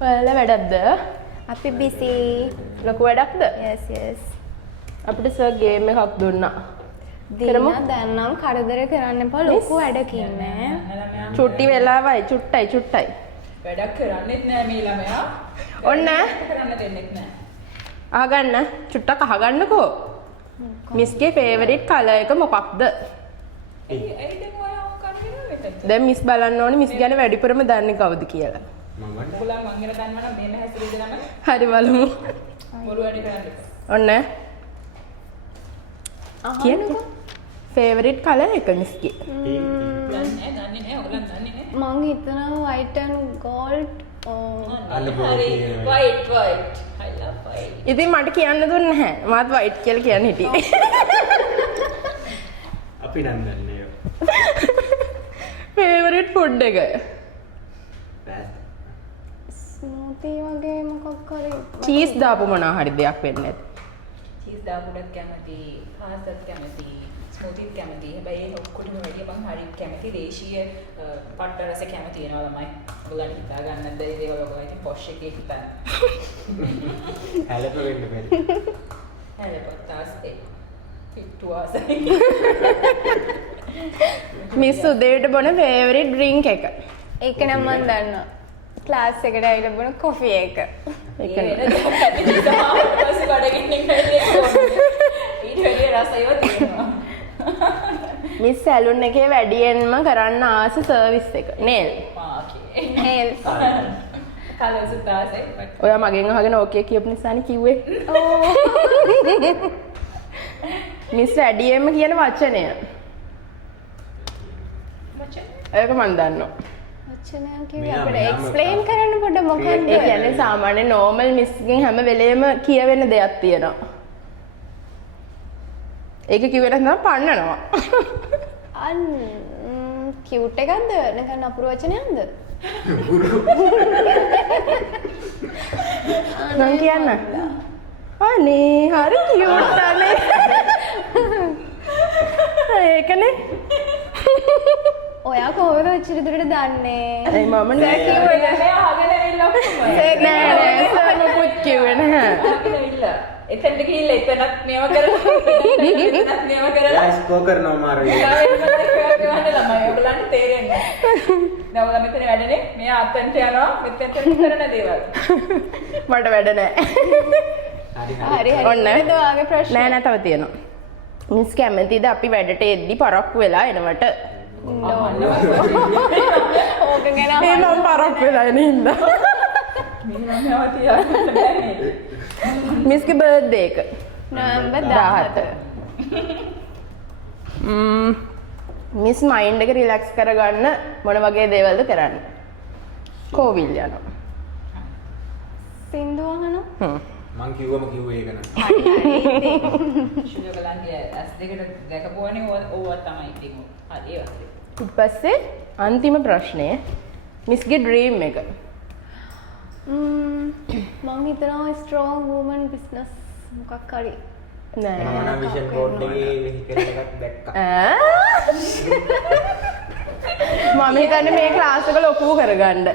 ඔයාලා වැඩක්ද? අපි busy. ලොකු වැඩක්ද? yes. අපිට සර් ගේම් එකක් දුන්නා. දෙන්න දැන් නම් කරදර කරන්න එපා ලොකු වැඩකින් නෑ. චුට්ටි වෙලාවයි චුට්ටයි. වැඩක් කරන්නෙත් නෑ මේ ළමයා. ඔන්න කරන්න දෙන්නෙත් නෑ. අහගන්න චුට්ටක් අහගන්නකෝ. මිස්ගේ ෆේවරිට් කලර් එක මොකක්ද? දැන් මිස් බලන්න ඕනේ මිස් ගැන වැඩිපුරම දන්නේ කවුද කියලා. ඔයගොල්ලන් මං ගැන දන්නවා නම් මෙහෙම හැසිරෙද නම් හරි බලමු. මොරු වැඩි කරන්න එපා. ඔන්න අහන්නකෝ. ෆේවරිට් කලර් එක මිස්ගේ. දන්නේ නෑ ඔයගොල්ලන් දන්නේ නෑ. මං හිතනවා white and gold. හරි white I love white. ඉතින් මට කියන්න දුන්නේ නැහැ. මාත් වයිට් කියලා කියන්න හිටියේ. අපි නම් දන්නේ. ෆේවරිට් ෆුඩ් එක. ස්මූති වගේ මොකක් හරි. චීස් දාපු මොනවා හරි දෙයක් වෙන්නේ නැති. චීස් දාපුඩක් කැමති, පාස්තාත් කැමති, ස්මූතිත් කැමති. හැබැයි ඒ ඔක්කොටම වැඩිය මං හරි කැමති දේශීය පට්ට රස කැමති වෙනවා ළමයි. ඔයගොල්ලන් හිතා ගන්නත් බැරි දේවල් ඔයගොල්ලෝ ඉතින් පොෂ් එකේ හිතන්න. හැලප වෙන්න බැරි. හැලපත්තාස් ඒ පිටුවාසයි. මිස් උදේට බොන ෆේවරිට් ඩ්‍රින්ක් එක. ඒක නම් මම දන්නවා. ක්ලාස් එකට ඇවිල්ලා බොන කොෆි එක. ඒක ඒක නේද? පස්සේ බඩගින්න ඉන්නේ ඊට වැඩිය රසයව තියෙනවා. මිස් සැලුන් එකේ වැඩියෙන්ම කරන්න ආස සර්විස් එක. නේල්. මාකේ. nails. කලර්ස් උදාසේ. ඔයා මගෙන් අහගෙන ඕකේ කියපු නිසානේ කිව්වේ. මිස් වැඩියෙන්ම කියන වචනය. ඒක මන් දන්නවා. වචනයක් කිව්වේ අපිට එක්ස්ප්ලেইন කරන්න පොඩ්ඩක් මොකක්ද? ඒ කියන්නේ සාමාන්‍ය නෝමල් මිස්ගෙන් හැම වෙලේම කියවෙන දෙයක් තියෙනවා. ඒක කිව්වේ නැත්නම් පන්නනවා. කියුට් එකක්ද? නැත්නම් අපුරු වචනයක්ද? නම් කියන්න. අනේ හරි කියුට් අනේ. ඒකනේ. ඔයා කොහොමද ඔච්චර දුරට දන්නේ? ඒ මම නෑ කිව්වේ නෑ අහගෙන ඇවිල්ලා ඔක්කොම. නෑ සර් මොකුත් කිව්වේ නැහැ. අහගෙන ඇවිල්ලා. එතනට ගිහිල්ලා එතනත් මේව කරලා එතනත් මේව කරලා ස්කෝ කරනවා මාරුයි. ළමයි ඔයගලන්ට තේරෙන්නේ නැහැ. දැන් ඔයගොල්ලෝ මෙතන වැඩනේ. මෙයා අතෙන්ට යනවා මෙතෙන්ට කරන දේවල්. මට වැඩ නෑ. හරි ඔන්න. මොකද ඔයාගේ ප්‍රශ්න? නෑ තව තියෙනවා. මිස් කැමතිද අපි වැඩට එද්දි පරක්කු වෙලා එනවට? ඕක ගැන ඒ මම පරක්කු වෙලා එන හින්දා. මේ ළමයාව තියාගන්න බෑනේ. මිස්ගේ බර්ත්ඩේ එක. නොවැම්බර් 17. මිස් මයින්ඩ් එක රිලැක්ස් කරගන්න මොන වගේ දේවල්ද කරන්නේ? කෝවිල් යනවා. සින්දු අහනවා. මං කිව්වම කිව්වේ ඒක නෑ. ශුලෝගලන්ගේ ඇස් දෙකට දැකපුවනේ ඕවා තමයි ඉතින්. හරි ඒ වගේ. ඊට පස්සේ අන්තිම ප්‍රශ්නය මිස්ගේ ඩ්‍රීම් එක. මං හිතනවා ස්ට්‍රෝං වුමන් බිස්නස් මොකක් හරි. නෑ. මම නම් විෂන් බෝඩ් එකේ වෙහිකල් එකක් දැක්කා. මම හිතන්නේ මේ ක්ලාස් එක ලොකු කරගන්න.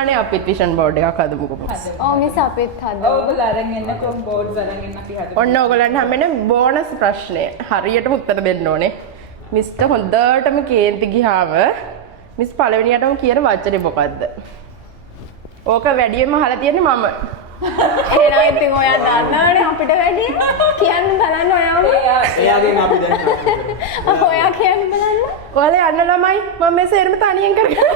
අනේ අපිත් විෂන් බෝඩ් එකක් හදමුකෝ. ඔව් මිස් අපිත් හදමු. ඔයගොල්ලෝ අරන් එන්නකෝ බෝඩ්ස් අරන් එන්න අපි හදමු. ඔන්න ඔයගලන්ට හැමෙන බෝනස් ප්‍රශ්නය. හරියටම උත්තර දෙන්න ඕනේ. මිස්ට හොඳටම කේන්ති ගියාම මිස් පළවෙනියටම කියන වචනේ මොකද්ද? ඕක වැඩියෙන්ම අහලා තියෙන්නේ මම. එහෙනම් ඉතින් ඔයා දන්නවනේ අපිට වැඩි කියන්න බලන්න ඔයාම. එයාගෙන් අපි දැන් ඔයා කියන්න බලන්න. ඔයාලා යන්න ළමයි මම මේ සේරම තනියෙන් කරගන්න.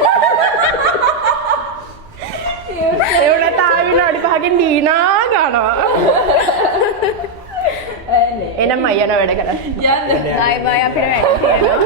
ඒ වුණත් ආයෙ විනාඩි 5කින් දීනා ගන්නවා. එනම යන වැඩ කරා. යන්න. බයි බයි අපිට වැඩි තියෙනවා.